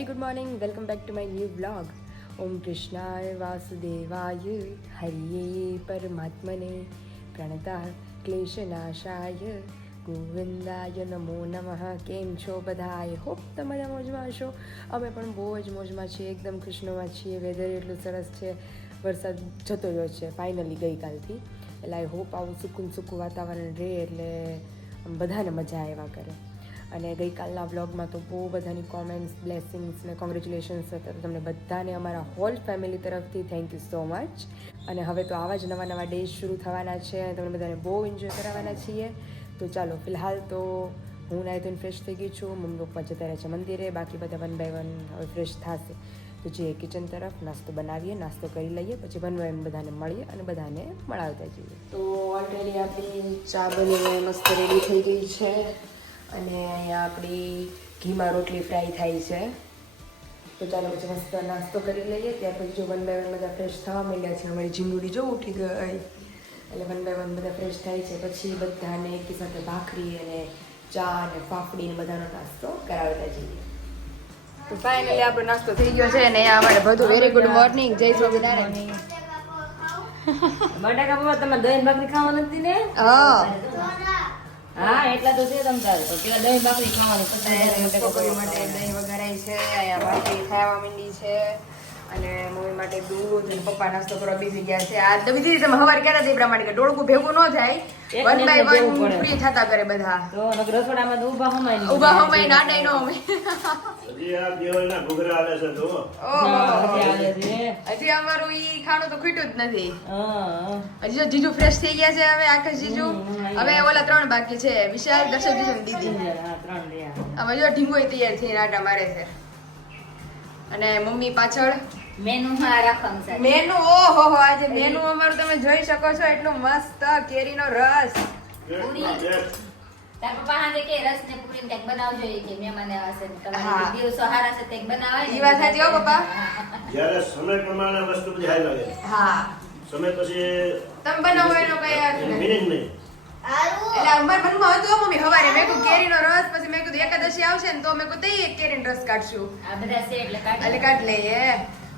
Very good morning, welcome back to my new blog. ઓમ કૃષ્ણાય વાસુદેવાય હરિયે પરમાત્મને પ્રણતા ક્લેશનાશાય ગોવિંદાય નમો નમઃ. કેમ છો બધાય? હોપ તમારા મોજમાં હશો. અમે પણ બહુ જ મોજમાં છીએ, એકદમ ખુશનુમાં છીએ. વેધર એટલું સરસ છે, વરસાદ જતો રહ્યો છે ફાઇનલી ગઈકાલથી. એટલે આઈ હોપ આવું સૂકું વાતાવરણ રહે એટલે બધાને મજા આવ્યા કરે. અને ગઈકાલના વ્લોગમાં તો બહુ બધાની કોમેન્ટ્સ, બ્લેસિંગ્સ ને કોંગ્રેચ્યુલેશન્સ હતા. તો તમને બધાને અમારા હોલ ફેમિલી તરફથી થેન્ક યુ સો મચ. અને હવે તો આવા જ નવા નવા ડેઝ શરૂ થવાના છે અને તમને બધાને બહુ એન્જોય કરાવવાના છીએ. તો ચાલો, ફિલહાલ તો હું નાઈ ધોઈને ફ્રેશ થઈ ગઈ છું. મમ્મી પપ્પા જતા રહે છે મંદિરે, બાકી બધા 1 by 1 હવે ફ્રેશ થશે. તો જઈએ કિચન તરફ, નાસ્તો બનાવીએ, નાસ્તો કરી લઈએ, પછી 1 by 1 બધાને મળીએ અને બધાને મળાવતા જઈએ. તો ઓલરેડી આપણી ચા બનીને મસ્ત રેડી થઈ ગઈ છે અને અહીંયા આપણી ઘીમાં રોટલી ફ્રાય થાય છે. તો ચાલો પછી મસ્ત નાસ્તો કરી લઈએ. ત્યાર પછી જો 1 by 1 બધા ફ્રેશ થવા માંડ્યા છે. અમારી જીંગુડી જો ઉઠી ગઈ, એટલે 1 by 1 બધા ફ્રેશ થાય છે. પછી બધાને એકી સાથે ભાખરી અને ચા અને ફાફડી ને બધાનો નાસ્તો કરાવતા જઈએ. તો ફાઇનલી આપણો નાસ્તો થઈ ગયો છે અને અમારે બધું વેરી ગુડ મોર્નિંગ, જય સ્વામિનારાયણ. બટાકા બાબા તમે દહીં ભાખરી ખાવા નથી ને? હા એટલા તો છે તમ તારે. તો પેલા દહીં ભાખરી ખાવાની, છોકરી માટે દહીં વઘારાય છે, અહીંયા ભાખરી ખાવા માંડી છે અને મમ્મી માટે દૂધ અને પપ્પા નાસ્તો કરવા બેસી ગયા છે. આ તો બીજી તમે સવારે કહેતા હતા એ પ્રમાણે કે ડોળકું ભેગું ન જાય, 1 by 1 ફ્રી થતા કરે બધા. તો રસોડામાં તો ઊભા હમાય નાડાઈ નો અમે હજી આ દેવળના ઘૂઘરા આવે છે તો હજી અમારું ઈ ખાણું તો ખૂટ્યું જ નથી. હા હજી જો જીજુ ફ્રેશ થઈ ગયા છે. હવે આકાશ જીજુ, હવે ઓલા 3 બાકી છે, વિશાલ, દર્શક જીજુ ને દીદી. હા 3 રહ્યા. હવે જો ઢીંગોય તૈયાર થઈને આટા મારે છે અને મમ્મી પાછળ મેનુ માં રાખવાનું છે. મેનુ, ઓહો હો, આજે મેનુ અમારું તમે જોઈ શકો છો. એટલું મસ્ત કેરીનો રસ. તાર પપ્પા હાજે કે રસ ને પૂરી ને કંઈક બનાવજો કે મહેમાન આવશે ને તમારે દિવસો હારા છે તે બનાવાય ને. ઈ વાત સાચી હો પપ્પા. જ્યારે સમય પ્રમાણે વસ્તુ બધી હાઈ લાગે. હા, સમય પછી તમે બનાવો એનો કઈ મિનિંગ નહીં. એટલે અમારા મનમાં હતું મમ્મી સવારે મેં કીધું કેરીનો રસ, પછી મેં કીધું એકાદશી આવશે ને તો મેં કીધું એક કેરીનો રસ કાઢશું. આ બધા છે એટલે એટલે કાઢ લઈએ.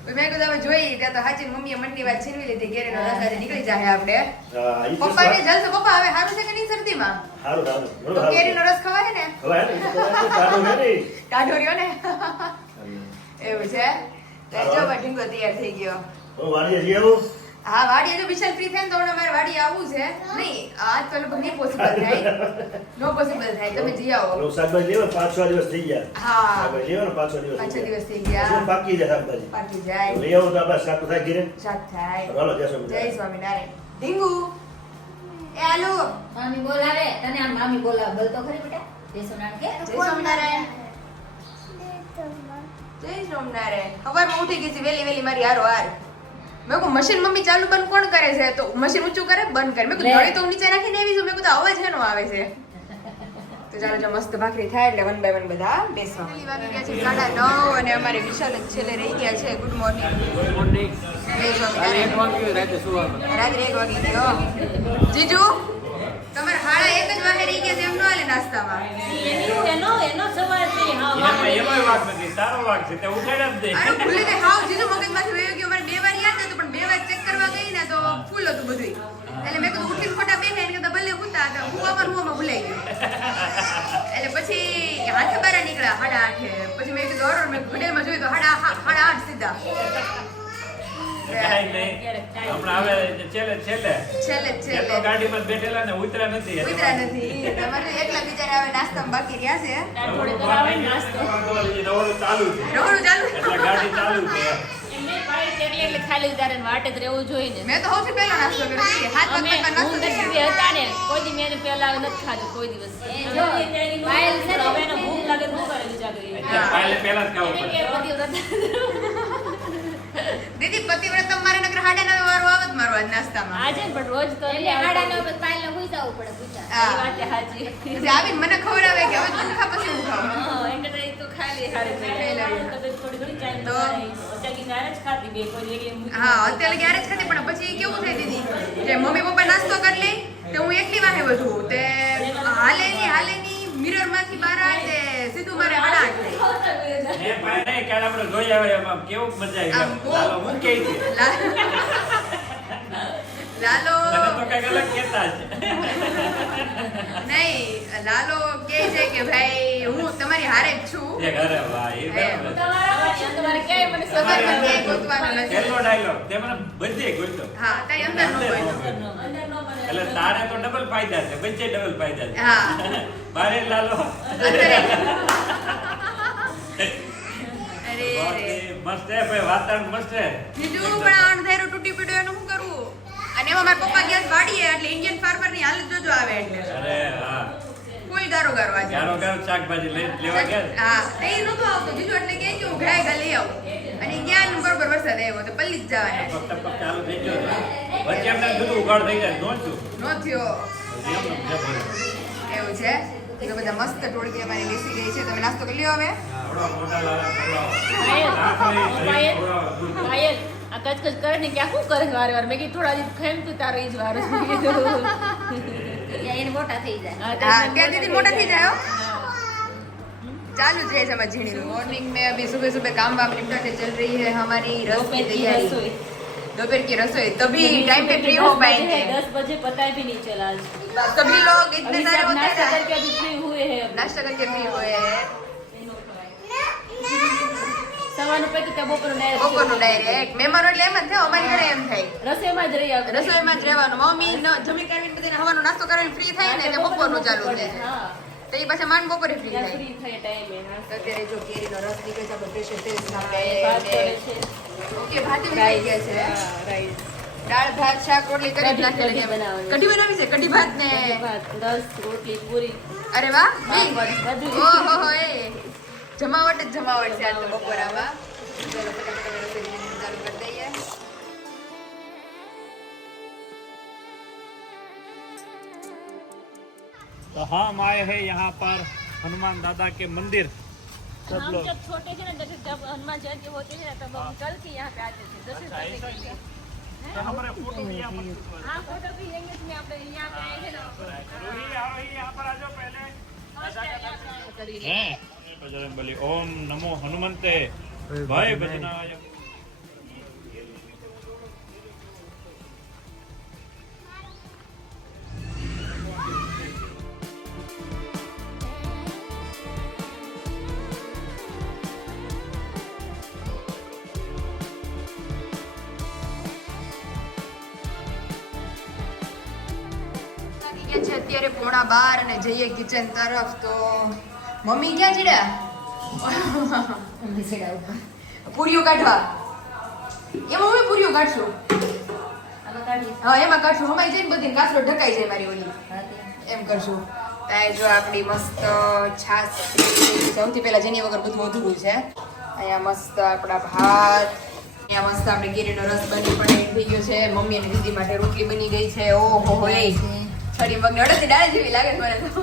મેં કીધું હવે જોઈ ત્યાં તો હાચી મમ્મીએ મનની વાત છીનવી લીધી. કેરીનો રસ આજે નીકળી જાય આપણે. પપ્પાને જલસો. પપ્પા હવે સારું છે કે નહીં શરદીમાં? સારું સારું તો કેરીનો રસ ખવાય ને? ખવાય ને, સારું નથી. કાઢો રહ્યો ને એવું છે. તો જો ઢીંગો તૈયાર થઈ ગયો. હું વાડીએ જઈ આવું. હા, વાડીએ જો વિશાલ ફ્રી થાય ને તો મારે વાડીએ આવવું છે. નહીં આજ તો લગભગ નહીં પોસિબલ થાય, નો પોસિબલ થાય. તમે જઈ આવો. શાકભાજી લેવા 5-6 દિવસ થઈ ગયા. હા, શાકભાજી લેવા 5-6 દિવસ 5 દિવસ થઈ પછી ગયા. પાકી જાય શાકભાજી. પાકી જાય, લઈ આવું તો આપણે શાક થાય ઘીરે. શાક થાય. હાલો જય જય સ્વામિનારાયણ. સ્વામિનારાયણ. ઢીંગુ એ આલુ. મામી બોલાવે તને. આમ મામી બોલાવે, બોલ તો ખરી બેટા. જય સોનાણ કે જય સ્વામિનારાયણ. જય સ્વામિનારાયણ. સવારમાં ઉઠી ગઈ છે વેલી વેલી મારી હારો હાર. મેં કહું મશીન મમ્મી ચાલુ બંધ કોણ કરે છે? તો મશીન ઊંચું કરે બંધ કરે. મેં કીધું ઘડી તો હું નીચે રાખીને આવી છું. મેં કીધું અવાજ એનો આવે છે. તો ચાલો જો મસ્ત ભાખરી થાય એટલે 1 by 1 બધા બેસવા. વાગી ગયા છે 9:30 અને અમારે વિશાલ જ છેલ્લે રહી ગયા છે. Good morning. જય સ્વામિનારાયણ. રાત્રે 1 વાગી ગયો. જીજુ તમારે હાડા 1 જ વાગે રહી ગયા છે એમ ન હાલે નાસ્તામાં? એનો સવાલ છે. હા એમાં વાત નથી, તારો વાત છે તે ઉઠાડ્યા જ દે. આનું ભૂલી ગઈ. હાવ જીજુ મગજમાંથી વહી ગયું. મારે 2 વાર યાદ હતું પણ 2 વાર ચેક કરવા ગઈ ને તો ફૂલ હતું બધું. એટલે મેં કીધું ઉઠીને ખોટા બેઠા એને કીધું ભલે હુતા હતા. હુવામાં ભૂલાઈ ગયું. એટલે પછી હાથે બારા નીકળ્યા 8:30. પછી મેં કીધું હરોળ મેં ઘડિયાળમાં જોયું તો 8:30 સીધા. કાંઈ નહીં. હમણાં આવે છેલ્લે છેલ્લે એટલો ગાડીમાં બેઠેલા ને ઉતરા નથી. ઉતરા નથી. તમારે એકલા બિચારા હવે નાસ્તામાં બાકી રહ્યા છે. થોડી તો આવે નાસ્તો. રવડું ચાલુ છે. રહોડું ચાલુ. એટલે ગાડી ચાલુ છે. મેં પાડી તેડી એટલે ખાલી ઉતારે વાટે જ રહેવું જોઈએ ને. મેં તો સૌથી પહેલો નાસ્તો કર્યો છે. હાથ અમે પગ નાસ્તો હું કર્યો. નસીબી હતા ને કોઈ દી મેં પહેલા નથી ખાધું કોઈ દિવસ. જો પાયલ છે ને, હવે એને ભૂખ લાગે તો શું કરે બીજા કરીએ. એટલે પહેલા જ ખાવું એને પડે. કે પતિવ્રતા. દીદી પતિવ્રત તમારે નગર 9:30 વારો આવત મારો આજ નાસ્તામાં. આજે પણ રોજ તો એટલે હાડા નો પાયલ હોઈ જવું પડે પૂછા. હા. એ વાત સાચી. પછી આવીને મને ખવડાવે કે હવે તું ખા પછી હું ખાઉં. હા એટલે તો ખાલી હારે થોડી થોડી ચાઈ તો અત્યારે નારે જ ખાતી બે કોઈ એક હા, અત્યારે ક્યારે જ ખાતી પણ પછી કેવું થાય દીદી કે મમ્મી પપ્પા નાસ્તો કરી લે તો હું એકલી વાહે વધું તે હાલે ની મિરર માંથી બહાર આવે તે સીધું મારે 8:30 થાય. એ પાય નહીં, કાલે આપણે જોઈ આવે એમાં કેવું મજા આવી. આમ બહુ- લાલો હું કહે છે. લાલો તને તો કંઈક અલગ કહેતા છે. નહીં, લાલો કહે છે કે ભાઈ હું તમારી હારે જ છું. એક અરે વાહ, એ બરાબર. તમારે ક્યાંય મને તમારે સબર મને ક્યાંય ગોતવાનો નથી. પહેલો ડાયલોગ તે મને બધે ગોઈતો. હા, તારી અંદર નો હોય તો. એટલે તારે તો ડબલ ફાયદા છે, બધે ડબલ ફાયદા છે. હા. બારે લાલો અંદર અરે રે. મસ્ત હે ભાઈ, વાતાવરણ મસ્ત હે. બીજું પણ આ અંધારું તૂટી પડ્યું એનું શું કરવું? અને એમાં મારા પપ્પા ગયા છે વાડીએ, એટલે ઇન્ડિયન ફાર્મર ની હાલત જોજો આવે એટલે અરે હા, ફૂલ ગારો ગારો આજે. ગારો ગારો શાકભાજી લેવા ગયા ને. હા, તે નહોતો આવતો બીજું એટલે કે હું ઘાય ગા લઈ આવું. અને ત્યાં બરોબર વરસાદ આવ્યો તો પલ્લી જ જવાના. ફક્ત ચાલુ થઈ ગયો છે. વચ્ચે એમને બધું ઉગાડ થઈ જાય, નોંધું. નો થયો એમનો મજા પડે. એવું છે. તો બધા મસ્ત ટોળકી અમારી બેસી ગઈ છે. તમે નાસ્તો કરી લ્યો હવે. થોડા મોટા લાલા ખવડાવો. પાયલ, રાખડી, પાયલ, ખવડાવો, દૂધ. પાયલ, આ કચકચ કરે ને કે આ શું કરે વારે વારે? મેં કીધું થોડા દિવસ ખાઈને તું તારો ઈ જ વારો છે. મેં કીધું. એને મોટા થઈ હા, હા, ત્યાં ત્યાં દીદી મોટા થઈ જાય હો. હા. चालू थे समझ झीणी मॉर्निंग में अभी सुबह सुबह काम वाम निपटा के चल रही है हमारी रस की दोपहर की तैयारी रसोई। दोपहर की रसोई तभी टाइम पे फ्री हो पाएंगे 10 बजे पता भी नहीं चला आज। सभी लोग इतने अभी सारे सब होते नाश्ता हैं करके अभी फ्री हुए हैं अभी। नाश्ता करके फ्री हुए हैं સવારનું પૈકી ત્યાં બપોરનું direct બપોરનું ડાયરેક્ટ મહેમાનો એટલે એમ જ થાય અમારી ઘરે એમ થાય રસોઈમાં જ રહી આપણે. રસોઈમાં જ રહેવાનું મમ્મી જમી કરીને બધાને હવાનો નાસ્તો કરીને ફ્રી થાય ને એટલે બપોરનું ચાલુ થાય હા, તો એ પાછા માંડ બપોરે ફ્રી ત્યાં થાય free થાય ટાઈમે. હા. તો અત્યારે જો કેરીનો રસ નીકળે છે આપણે પ્રેશર ટેસ્ટ વાત કરે છે. ઓકે ભાતી બનાવી ગયા છે હા, right. દાળ ભાત શાક રોટલી કરી જ કઢી નાખેલી છે બનાવવાની. કઢી બનાવી છે કઢી ભાત ને કઢી ભાત, રસ, રોટલી, પૂરી. અરે વાહ પાપડ, બધું. ઓહો હો એ જમાવટ જ જમાવટ છે આજ તો બપોરામાં ચલો ફટાફટ રસોઈ ચાલુ કરી દઈએ तो हम आए हैं यहाँ पर हनुमान दादा के मंदिर सब हम लोग जब छोटे थे ना, जब हनुमान जयंती होती थी ना, तब हम कल के यहाँ पे आते थे दर्शन करने के लिए। तो हमारे फोटो भी यहाँ पर छपवाए। हाँ, फोटो भी लेंगे इसमें आप यहाँ पे आए थे ना। रोही आओ, ही यहाँ पर आ जाओ पहले फर्स्ट टाइम यहाँ पे आए थे। हैं बजरंग बली ओम नमो हनुमंते भाई बजनाय વાગી ગયા છે અત્યારે 11:30 અને જઈએ કિચન તરફ તો મમ્મી ક્યાં ચડ્યા પૂરીઓ કાઢવા એમાં હું પૂરીઓ કાઢશું હા એમાં કાઢશું હમાઈ જઈને બધી કાસરો ઢકાઈ જાય મારી ઓલી એમ કરશું ત્યાં જો આપણી મસ્ત છાશ સૌથી પહેલા જેની વગર બધું અધૂરું છે અહીંયા મસ્ત આપણા ભાત અહીંયા મસ્ત આપણે કેરીનો રસ બની પણ થઈ ગયો છે મમ્મી અને દીદી માટે રોટલી બની ગઈ છે ઓહો હો એ છડી મગની અડદની દાળ જેવી લાગે છે મને તો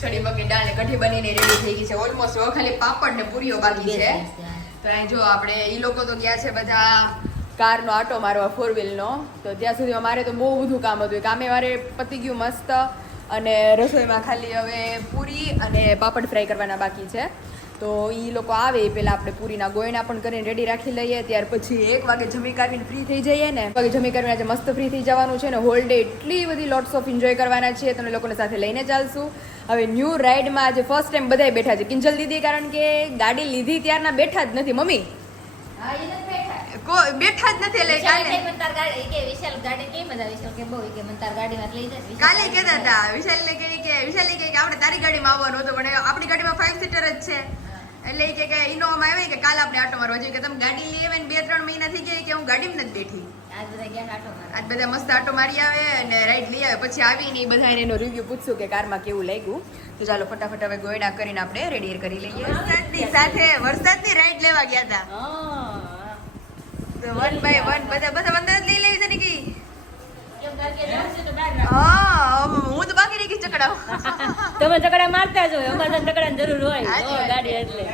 છડી મગની દાળ ને કઢી બનીને રેડી થઈ ગઈ છે ઓલમોસ્ટ હવે ખાલી પાપડ ને પૂરીઓ બાકી છે તો અહીં જો આપણે ઈ લોકો તો ગયા છે બધા કારનો આટો મારવા 4 વ્હીલનો તો ત્યાં સુધી અમારે તો બહુ બધું કામ હતું કામે વારે પતી ગયું મસ્ત અને રસોઈમાં ખાલી હવે પૂરી અને પાપડ ફ્રાય કરવાના બાકી છે તો એ લોકો આવે એ પહેલાં આપણે પૂરીના ગોયણા પણ કરીને રેડી રાખી લઈએ ત્યાર પછી 1 વાગે જમી કાઢીને ફ્રી થઈ જઈએ ને 1 વાગે જમી કાઢીને આજે મસ્ત ફ્રી થઈ જવાનું છે ને હોલ ડે એટલી બધી લોટ્સ ઓફ એન્જોય કરવાના છે તમને લોકોને સાથે લઈને ચાલશું હવે ન્યૂ રાઇડમાં આજે ફર્સ્ટ ટાઈમ બધાય બેઠા છે કિંજલ દીદી કારણ કે ગાડી લીધી ત્યારના બેઠા જ નથી મમ્મી બેઠા જ નથી એટલે કાલે કહેતા હતા વિશાલને કે આપણે તારી ગાડીમાં આવવાનું હતું પણ આપણી ગાડીમાં 5 સીટર જ છે એટલે એ કે ઇનોવામાં આવે કે કાલે આપણે આટો મારવા જોઈએ કે તમે ગાડી લઈ આવે ને 2-3 મહિના થઈ ગયા કે હું ગાડીમાં નથી બેઠી આજ બધા મસ્ત આટો મારી આવે અને રાઈડ લઈ આવે પછી આવીને એ બધાને એનો રિવ્યુ પૂછશું કે કારમાં કેવું લાગ્યું તો ચાલો ફટાફટ હવે ગોયડા કરીને આપણે રેડી કરી લઈએ વરસાદની સાથે વરસાદની રાઈડ લેવા ગયા હતા તો 1 બાય 1 બધા અંદર લઈ લેવી છે ને કે હા હું તો બાકી રહી ગઈ ચકડાવ તમે ચકડા મારતા જ હોય અમારે ચકડાની જરૂર હોય હાજી, હાજી. ગાડી એટલે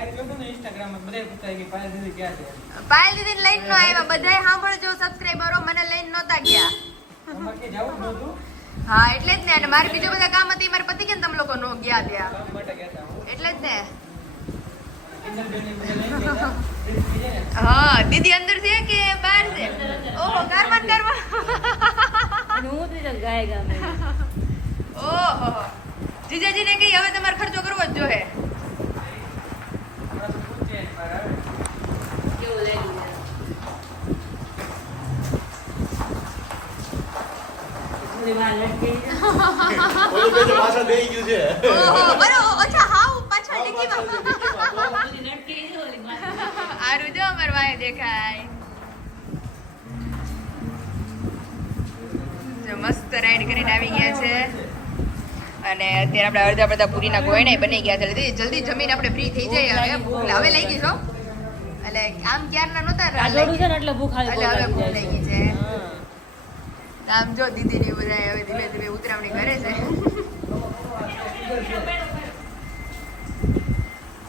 પાયલ દીદી લઈને નો આવ્યા બધાય સાંભળજો સબસ્ક્રાઇબરો મને લઈને નહોતા ગયા હા એટલે જ ને અને મારે બીજા બધા કામ હતી મારે પતિ કે તમે લોકો નો ગયા ત્યાં એટલે જ ને હા દીદી અંદર છે કે બહાર છે? ઓહો કારમાં અને હું તો ચાલ ગાય ગામે ઓહો જીજાજીને કઈ હવે તમારે ખર્ચો કરવો જ જોઈએ. કેવું લાગ્યું થોડી વાર લટકી ઓલી બેજો પાછળ બેહી ગયું છે. ઓહો બરો અચ્છા હાવ પાછળ ડીકીમાં થોડી લટકી ગઈ ઓલી માથે. આરું જો અમાર વાહે દેખાય. જો મસ્ત રાઈડ કરીને આવી ગયા છે અને અત્યારે આપણે અડધા પડધા પૂરીના ગોયણા બની ગયા છે એટલે જલ્દી જમીને આપણે ફ્રી થઈ જઈએ. હવે ભૂખ હવે લઈ ગઈ છો એટલે આમ ક્યારના નહોતા કાજોડું છે ને એટલે ભૂખ આવી એટલે હવે ભૂખ લઈ ગઈ છે. હા. આમ જો દીદી ની બધા હવે ધીમે ધીમે ઉતરાવણી કરે છે.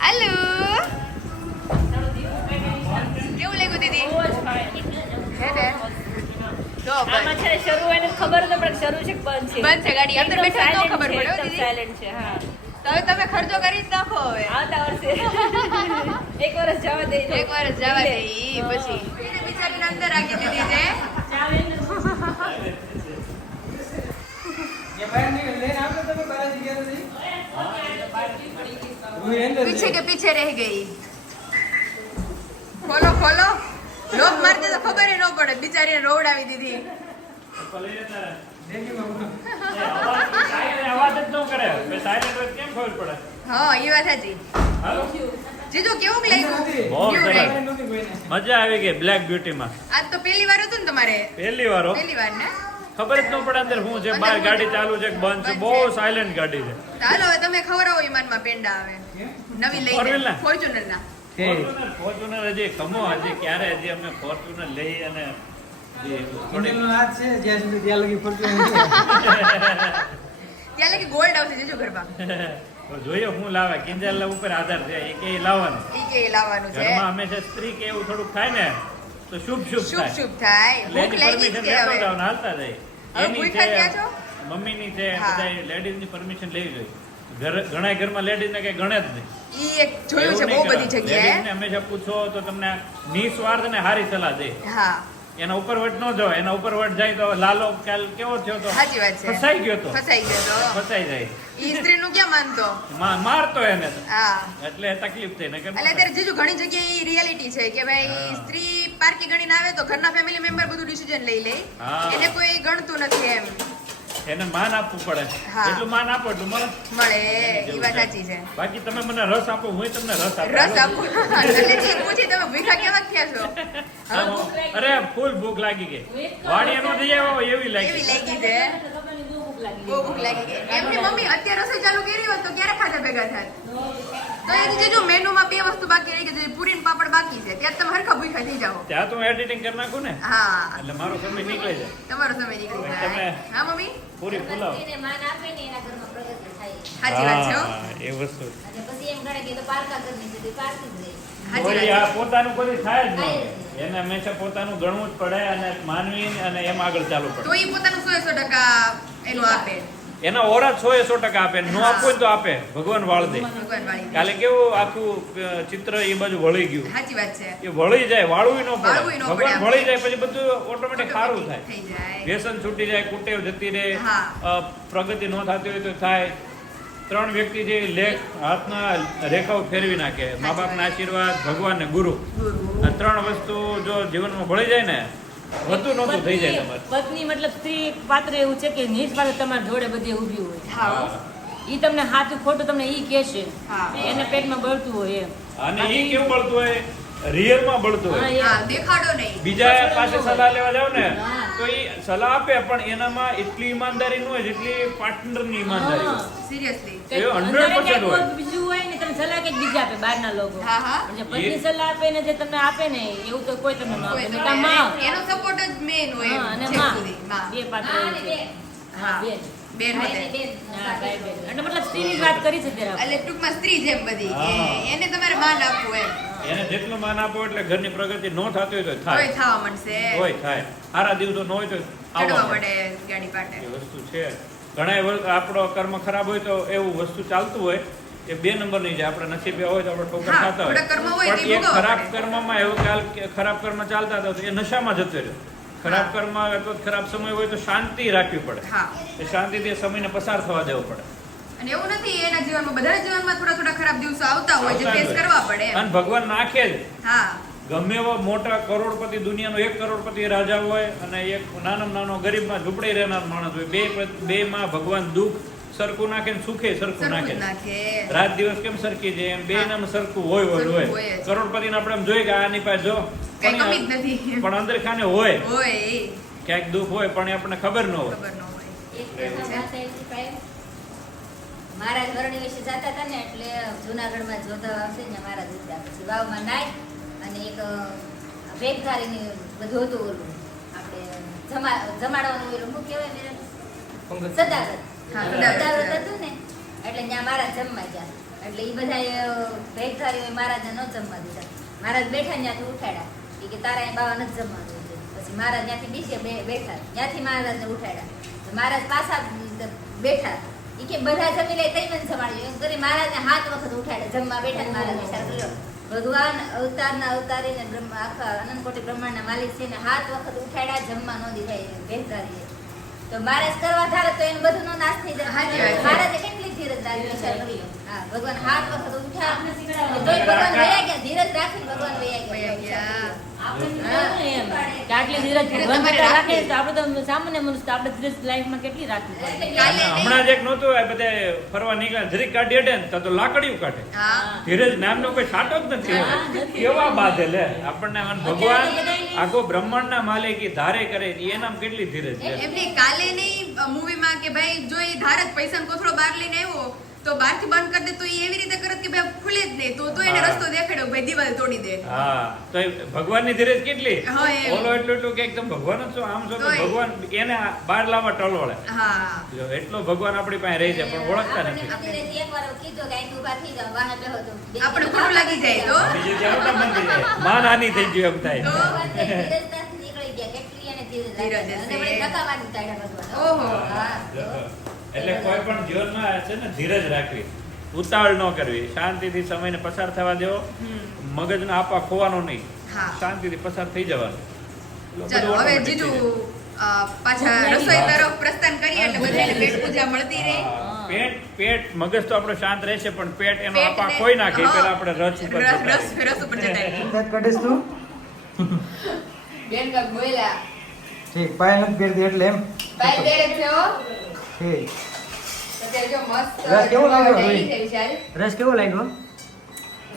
હાલો કેવું લાગ્યું દીદી? બહુ જ fine. હે ને જો આમાં છે ને શરૂ હોય ને ખબર ન પડે કે શરૂ છે કે બંધ છે. બંધ છે ગાડી. અંદર એકદમ બેઠા તો silent ખબર છે, પડે હો એકદમ દીદી. silent છે, હા. તો હવે તમે ખર્ચો કરી જ નાખો હવે. આવતા વર્ષે એક વર્ષ જવા દે એક વાર જવા દે ઈ પછી બિચારીને અંદર રાખી દીધી છે. पीछे के पीछे रह गई. खोलो खोलो लोक मारते तो खबर ही न पड़े बिचारी ने रोवડાવી દીધી. અવાજ જ ન કરે સાયલેન્ટ હોય કેમ ખબર પડે? હા ઈ વાત સાચી. હાલો જીજુ કેવું લાગ્યું? બહુ New સરસ. ride. મજા આવી ગઈ બ્લેક બ્યુટીમાં. આજ તો પહેલી વાર હતું ને તમારે? પહેલી વાર હો. પહેલી વાર ને? ખબર જ ન પડે અંદર શું છે, બહાર ગાડી ચાલુ છે કે બંધ છે. બહુ સાયલેન્ટ ગાડી છે. ચાલો હવે તમે ખવડાવો ઈમાનમાં પેંડા આવે નવી Four wheel લઈને ના? ફોર્ચ્યુનર ના. ફોર્ચ્યુનર હજી ખમો હજી ક્યારે હજી અમે ફોર્ચ્યુનર લઈ અને જે થોડી ત્યાં લગી ગોલ્ડ આવશે જીજુ ઘરમાં. તો જોઈએ શું લાવે. કિંજલ ઉપર આધાર છે એ કે લાવવાનું. ઈ કે લાવવાનું છે. ઘરમાં હંમેશા સ્ત્રી કે એવું થોડુંક થાય ને તો શુભ શુભ શુભ થાય. શુભ થાય. એટલે ભૂખ એની લાગી જ permission કે લેતો હવે. જાઓ ને હાલતા જાય. હવે એની ભૂખ્યા છે, ક્યાં છો? મમ્મીની છે, હા. બધા લેડીઝની પરમિશન લેવી જોઈએ. ઘણા ઘરમાં લેડીઝને કઈ ગણે જ નહીં. ઈ એક જોયું છે એવું બહુ નહીં બધી કરવાનું. જગ્યાએ. લેડીઝને હંમેશા પૂછો તો તમને નિસ્વાર્થ અને હારી સલાહ દે. હા એના ઉપર વટ ન જાઓ. એના ઉપર વટ જાય તો લાલો કાલ કેવો થયો તો સાચી વાત છે. ફસાઈ ગયો તો ફસાઈ ગયો તો ફસાઈ જાય. ઈ સ્ત્રીનું ક્યાં માનતો? મારતો એને તો. હા એટલે તકલીફ થઈ ને કે એટલે અત્યારે જીજુ ઘણી જગ્યાએ ઈ રિયાલિટી છે કે ભાઈ સ્ત્રી પાર્કી ગણીને આવે તો ઘરના ફેમિલી મેમ્બર બધું ડિસિઝન લઈ લે. હા. એને કોઈ ગણતું નથી એમ એને માન આપવું પડે. હા. એટલું માન આપો એટલું મળે. મળે. ઈ વાત સાચી છે. બાકી તમે મને રસ આપો, હું તમને રસ આપું. રસ આપો એટલે જી પૂછી તમે ભૂખા કેવા થયા છો? હા, અરે ફૂલ ભૂખ લાગી ગઈ. વાડીએ નો જઈ આવ્યો એવી એવી લાગી. લાગી છે. ખબર નહીં, બહુ ભૂખ લાગી બહુ ભૂખ લાગી ગઈ. એમની મમ્મી અત્યારે રસોઈ ચાલુ કરી હોત તો ક્યારે ખાધા ભેગા થાય? તો એ જો મેનુમાં બે વસ્તુ બાકી રહી ગઈ છે, પૂરી ને પાપડ બાકી છે. ત્યાં તમે હરખા ભૂખ્યા થઈ જાઓ. ત્યાં તો હું એડિટિંગ કરી નાખું ને હા એટલે મારો સમય નીકળી જાય. તમારો સમય નીકળી જાય. તમે- હા મમ્મી પૂરી ફુલાવ. એને માન આપે ને એના ઘરમાં પ્રગતિ થાય. સાચી વાત છે હો. હા, એ વસ્તુ. અને પછી એમ ગણે કે તો પારકા ઘરની છે, તો પારકી જ રહે. સાચી કોઈ વાત આ પોતાનું કોઈ થાય જ નહીં. એને હંમેશા પોતાનું ગણવું જ પડે અને માનવી અને એમ આગળ ચાલવું છે. તો પડે. એ પોતાનું 100% એનું આપે એના ઓરા 100% આપે. નો આપવું હોય તો આપે. ભગવાન વાળ દે. ભગવાન વાળી. કાલે કેવું આખું ચિત્ર એ બાજુ વળી ગયું. સાચી વાત છે. એ વળી જાય, વાળવું ન વાળવું પડે. ય ન પડે. ભગવાન વળી જાય પછી બધું ઓટોમેટિક સારું થાય. થઈ જાય. વ્યસન છૂટી જાય, કુટેવ જતી રહે, હા. પ્રગતિ ન થતી હોય તો થાય. 3 વ્યક્તિ જે લેખ હાથના રેખાઓ ફેરવી નાખે. મા બાપના આશીર્વાદ, ભગવાન ને ગુરુ. ગુરુ. આ 3 વસ્તુ જો જીવનમાં ભળી જાય ને વધુ નહોતું થઈ જાય તમારે. પત્ની મતલબ સ્ત્રી પાત્ર એવું છે કે નિસ્વાર્થ તમારી જોડે બધી ઊભી હોય. હા ઈ તમને સાચું ખોટું તમને ઈ કહેશે. હા. એને પેટમાં બળતું હોય એમ. અને એ કેવું બળતું હોય, રિયલમાં બળતું હા, હોય. હા દેખાડો નહીં. બીજા પાસે સલાહ લેવા જાવ ને હા. તો એ સલાહ આપે પણ એનામાં એટલી ઈમાનદારી ન હોય જેટલી પાર્ટનરની ઈમાનદારી હોય. સિરિયસલી. એ 100% અંદર કંઈક હોય. બીજું હોય ને તમે સલાહ કંઈક બીજી આપે બહારના લોકો. હા હા પણ જે પત્ની સલાહ આપે ને જે તમને આપે ને એવું તો કોઈ તમને ન આપે. કોઈ તો નહીંતર માં. એનો સપોર્ટ જ મેન હોય હા, અને છેક માં. સુધી. માં. બે પાત્ર હા, એવું અને છે. બેન. હા, બેન. બેન ભાઈ હોતે. ને બેન. હા, ભાઈ બેન. એટલે મતલબ સ્ત્રીની જ વાત કરી છે ત્યારે આપણે. એટલે ટૂંકમાં સ્ત્રી જેમ બધી હા. એને તમારે માન આપવું એમ એને જેટલું માન આપો એટલે ઘરની પ્રગતિ ન થતી હોય તો તોય થાય. થવા મળશે. હોય થાય. સારા દિવસો ન હોય તો ચડવા આવવા મળે મળે. ગાડી પાટે. એ વસ્તુ છે. ઘણા આપણો કર્મ ખરાબ હોય તો એવું વસ્તુ ચાલતું હોય એ 2 નંબરની છે. આપણે નસીબે હોય તો આપણે ઠોકર હા, ખાતા હોય થોડા કર્મ હોય પણ તે એ ભોગવવા ખરાબ પડે. કર્મમાં એવું કે ખરાબ કર્મ ચાલતા હતા તો એ નશામાં જતો રહ્યો. ખરાબ કર્મ અથવા ખરાબ સમય હોય તો શાંતિ રાખવી પડે. હા એ શાંતિથી સમયને પસાર થવા દેવો પડે. અને એવું નથી એના જીવનમાં બધાના જીવનમાં થોડા થોડા ખરાબ દિવસો આવતા હોય જે આવતા ફેસ જ હોય. કરવા પડે એમ. અને ભગવાન નાખે જ. હા ગમે એવો મોટા કરોડપતિ દુનિયાનો 1 કરોડપતિ રાજા હોય અને એક નાનામાં નાનો ગરીબમાં ઝૂંપડી રહેનાર માણસ હોય, બે માં ભગવાન દુઃખ સરખું નાખે ને સુખે સરખું સરખું નાખે. જ નાખે. રાત દિવસ કેમ સરખી છે એમ બે નામ સરખું હોય સરખું હોય હોય જ. કરોડપતિને આપણે એમ જોઈએ કે આની પાસે જો કઈ કમી જ નથી પણ અંદર ખાને હોય હોય એ ક્યાંક દુઃખ હોય પણ એ આપણને ખબર ન હોય. ખબર ન હોય. એક પ્રથમ વાત એવી કાંઈ મહારાજ વરણી વિશે જતા હતા ને એટલે જુનાગઢમાં જોતા આવશે ને મહારાજ ઉઠ્યા પછી વાવમાં નાય અને એક વેગધારીની બધું હતું ઓલું આપણે જમાડવાનું ઓલું શું કહેવાય મેરે સદાવ્રત. હા, સદાવ્રત હતું ને એટલે ત્યાં મહારાજ જમવા ગયા એટલે એ બધા વેગધારીઓ મહારાજને ન જમવા દીધા. મહારાજ બેઠા ને ત્યાંથી ઉઠાડ્યા એ કે તારા અહીં બાવા નથી જમવાનું છે. પછી મહારાજ ત્યાંથી બીજે બેઠા ત્યાંથી મહારાજને ઉઠાડ્યા તો મહારાજ પાછા બેઠા ઈ કે બધા જમી લે તઈ મને જમાડ્યું એમ કરી મહારાજને 7 વખત ઉઠાડે જમવા બેઠા ને મહારાજ વિચાર કર્યો ભગવાન અવતારના અવતારીને બ્રહ્મા આખા અનંતકોટી બ્રહ્માંડના માલિક છે ને 7 વખત ઉઠાડ્યા જમવા ન દીધા બેહધારીએ તો મહારાજ કરવા ધારે તો એનું બધું નો નાશ થઈ જાય. સાચી વાત છે. મહારાજે કેટલી ધીરજ રાખી વિચાર કરી લો. હા ભગવાન 7 વખત ઉઠ્યા તોય ભગવાન વયા ગયા ધીરજ રાખીને ભગવાન વયા વયા ગયા. આપણે કીધું એમ કે આટલી ધીરજ ભગવાન કરતા રાખે તો આપણે તો સામાન્ય મનુષ્ય તો આપણે ધીરજ લાઈફમાં કેટલી રાખવી પડે. કાલે હમણાં જ એક નહોતું આ બધા ફરવા નીકળ્યા જરીક કાઢી હટે ને તો લાકડીયું કાઢે. હા ધીરજ નામનો કોઈ છાંટો જ નથી. કેવા બાધે લે આપણને અને ભગવાન આખો બ્રહ્માંડના માલિકી ધારે કરે એ નામ કેટલી ધીરજ છે. એમને કાલે નહીં મૂવીમાં કે ભાઈ જો એ ધારક પૈસાનો કોથળો બહાર લઈને આવ્યો તો બહારથી બંધ કરી દે તો એ એવી રીતે કરત કે ભાઈ ખુલે જ નહીં તો એને હા. રસ્તો દેખાડ્યો ભાઈ દિવાલ તોડી દે. હા તો એ ભગવાનની ધીરજ કેટલી હા, એમ. બોલો એટલું કે એકદમ ભગવાન જ છો આમ છો તો તોય. ભગવાન એને બહાર લાવવા ટળવળે. હા જો એટલો ભગવાન આપણી પાસે રહી છે પણ ઓળખતા નથી. આપણને એકવાર કીધું કે અહીં ઊભા થઈ જાઓ વાહે બેહો તો આપણે ખોટું લાગી જાય તો બીજી ત્યાં ઉલટા મન થઈ જાય. માન હાની થઈ ગયું એમ થાય. ભગવાન તો ધીરજતાથી નીકળી ગયા કેટલી એને ધીરજ રાખી. ધીરજ અને વળી ટકાવારી કાઢ્યા ભગવાન. ઓહો. હા તો એટલે કોઈ પણ જીવનમાં છે ને ધીરજ રાખવી, ઉતાવળ ન કરવી, શાંતિથી સમયને પસાર થવા દેવો, મગજને આપા ખોવાનો નહીં, હા. શાંતિથી પસાર થઈ જવાનું. ચાલો બધું હવે automatic જીજુ થઈ જાય. પાછા રસોઈ તરફ પ્રસ્થાન કરીએ એટલે બધાને પેટ પૂજા મળતી રહે. હા, પેટ મગજ તો આપણો શાંત રહેશે પણ પેટ એનો પેટને- આપા ખોઈ નાખે એ હા. પહેલા આપણે રસ ઉપર જતા રહીએ. રસ ઉપર જતા રહીએ. કાઢીશ તું બેન કાક બોલ્યા ઠીક પાય નથી પહેરતી એટલે એમ ભાઈ બેરે છે હો ઠીક અત્યારે જો મસ્ત રસ કેવો લાગ્યો ડેરી ભાઈ? છે વિશાલ. રસ કેવો લાગ્યો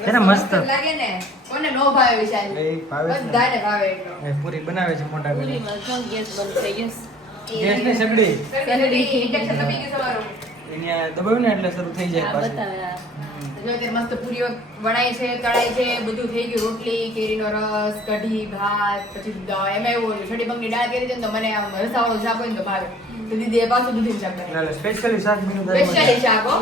છે ને મસ્ત લાગે ને કોને નો ભાવે વિશાલ એ ભાવે છે ને. બધાને ભાવે એટલો એ પૂરી બનાવે છે મોટા બેન પૂરીમાં જો ગેસ બંધ થઈ ગયો. ગેસ ની સગડી સગડી ઇન્ડક્શન તો બીજું તમારું એને આ દબાવ્યું ને એટલે શરૂ થઈ જાય આ પાછું બતાવે આ. જો અત્યારે મસ્ત પૂરીઓ વણાય છે તળાય છે બધું થઈ ગયું રોટલી કેરીનો રસ કઢી ભાત પછી એમાં એવું છડી બંગની દાળ કરી છે ને તો મને આમ રસાવાળું શાક હોય ને તો ભાવે તો દીદીએ પાછું દૂધીનું શાક બનાવ્યું. એટલે સ્પેશિયલી 7 મિનિટ સ્પેશિયલી શાક હો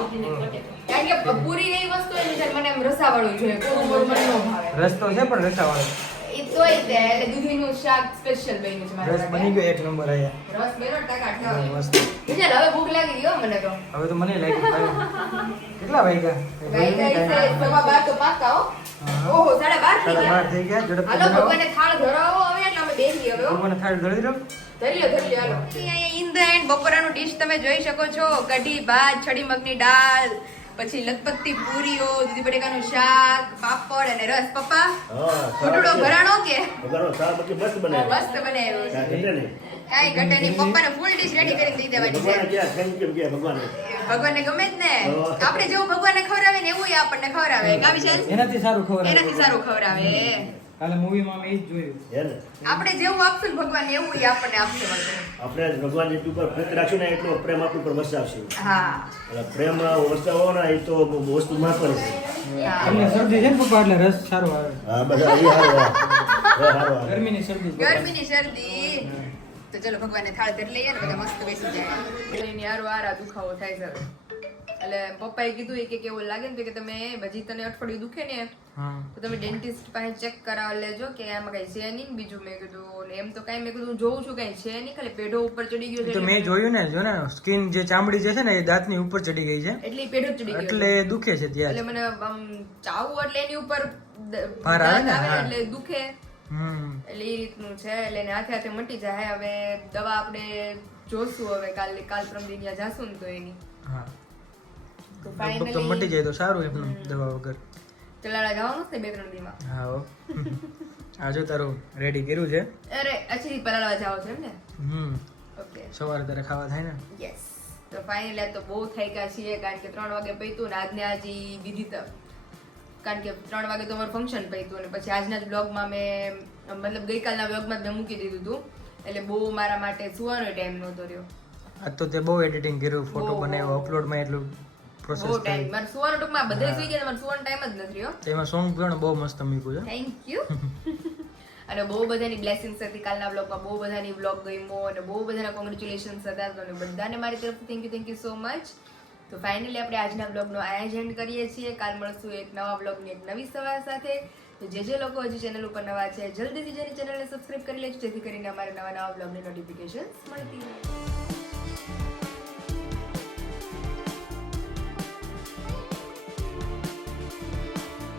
કારણ કે પૂરી એવી વસ્તુ હોય ને જ્યારે મને એમ રસાવાળું જોઈએ કોરું મોરું મને ન ભાવે રસ તો છે પણ રસા વાળો એ તોય તે એટલે દૂધીનું શાક સ્પેશિયલ બન્યું છે મારા રસ માટે. બની ગયો એક નંબર આયા રસ બેનો ટકા હા, ઠાવ મસ્ત વિચાર હવે ભૂખ લાગી ગઈ હો મને તો હવે તો મને લાગી ભાઈ કેટલા વાગ્યા ભાઈ ગઈ છે સવા 12 તો પાકા હો હા. ઓહો 12:30 થઈ ગયા 12 થઈ ગયા ઝડપથી હાલો બનાવો ભગવાને થાળ ધરાવો હવે એટલે અમે બેસી હવે હો. ભગવાનને થાળી ધરી દો ધરી લ્યો હાલો અહીંયા ઇન ધ એન્ડ બપોરાનું ડીશ તમે જોઈ શકો છો કઢી ભાત છડી મગની દાળ પછી લખપતની પૂરીઓ દૂધી બટેકાનું શાક પાપડ અને રસ પપ્પા હા, ઘૂંટડો ભરાણો કે વઘારનો શાક પછી મસ્ત બનાવ્યો. મસ્ત બનાવ્યો શાક એટલે ને. કાંઈ ઘટે નહીં પપ્પાને ફૂલ ડીશ રેડી કરીને દઈ દેવાની ભગવાને છે ક્યાં કેમ કે ભગવાને ભગવાનને ગમે જ ને આપણે જેવું ભગવાનને ખવડાવે ને એવું આપણને ખવડાવે કા વિશાલ એનાથી સારું ખબર એનાથી સારું ખવડાવે કાલે મૂવીમાં મેં એ જ જોયું હે ને આપણે જેવું આપશું ને ભગવાન એવું ઈ આપણને આપશે વળતર. આપણે ભગવાન જેટલું ઉપર પ્રેમ રાખશું ને એટલો પ્રેમ આપણી ઉપર વરસાવશે. હા એટલે પ્રેમ વરસાવો ને એ તો વસ્તુ મહત્વની છે. હા. તમને શરદી છે ને પપ્પા એટલે રસ સારો આવે હા બધા એ હારો હારો ગરમીની શરદી જ પપ્પા. ગરમીની શરદી તો ચલો ભગવાનને થાળ ધરી લઈએ ને બધા મસ્ત બેસી જાય એની હારો હારા દુખાવો થાય છે હવે. એટલે પપ્પાએ કીધું એ કે એવું લાગે ને તો કે તમે હજી તને અઠવાડિયું દુખે ને હા તો તમે ડેન્ટિસ્ટ પાસે ચેક કરાવી લેજો કે આમાં કઈ છે નહીં. બીજું મેં કીધું ને એમ તો કઈ મેં કીધું જોઉં છું કઈ છે નહીં, ખાલી પેઢો ઉપર ચડી ગયો છે તો મેં જોયું ને જો ને સ્કિન જે ચામડી જે છે ને એ દાંતની ઉપર ચડી ગઈ છે એટલે ઈ પેઢો ચડી ગયો એટલે દુખે છે એટલે ત્યાં મને આમ ચાવું એટલે એની ઉપર ભાર આવે ને, દાંત હા. એટલે દુખે હમ એટલે એ રીતનું છે. એટલે એને હાથે હાથે મટી જાય. હવે દવા આપણે જોશું હવે કાલ પરમ દી ત્યાં જાશું ને તો એની હા તો લગભગ તો finally મટી જાય તો સારું એમ દવા વગર. ચલાડા જવાનું છે 2-3 દીમાં. હા હો. આ જો તારું રેડી કર્યું છે. અરે અચરી પલાળવા જાવ છે એમ ને? હમ ઓકે સવારે તારે ખાવા થાય ને. યસ. તો ફાઇનલી તો બહુ થાક્યા છીએ કારણ કે 3 વાગે પૈતું ને આજને આજી વિધિ તો કારણ કે 3 વાગે તો અમારું ફંક્શન પૈતું અને પછી આજના જ બ્લોગમાં મેં મતલબ ગઈકાલના બ્લોગમાં મેં મૂકી દીધું હતું એટલે બહુ મારા માટે સુવાનો ટાઈમ નહોતો રહ્યો. આજ તો તે બહુ એડિટિંગ કર્યું, ફોટો બહુ. બનાવ્યો, અપલોડમાં એટલું પ્રોસેસ બહુ થઈ. ટાઈમ મારે સુવાનો ટૂંકમાં બધે સુઈ ગયા મારે સુવાનો ટાઈમ જ નથી રહ્યો. તેમાં સોંગ પણ બહુ મસ્ત મૂક્યું છે. Thank you. અને બહુ બધાની બ્લેસિંગ્સ હતી કાલના બ્લોગમાં, બહુ બધાની બ્લોગ ગમ્યો અને બહુ બધાના કોંગ્રેચ્યુલેશન્સ હતા તો બધાને મારી તરફથી થેન્ક યુ સો મચ. તો ફાઇનલી આપણે આજના બ્લોગનો આયોજન કરીએ છીએ. કાલ મળશું એક નવા બ્લોગની એક નવી સવાર સાથે. તો જે લોકો હજી ચેનલ ઉપર નવા છે જલ્દીથી જેની ચેનલને સબસ્ક્રાઇબ કરી લેજો જેથી કરીને અમારા નવા બ્લોગની નોટિફિકેશન મળતી રહે.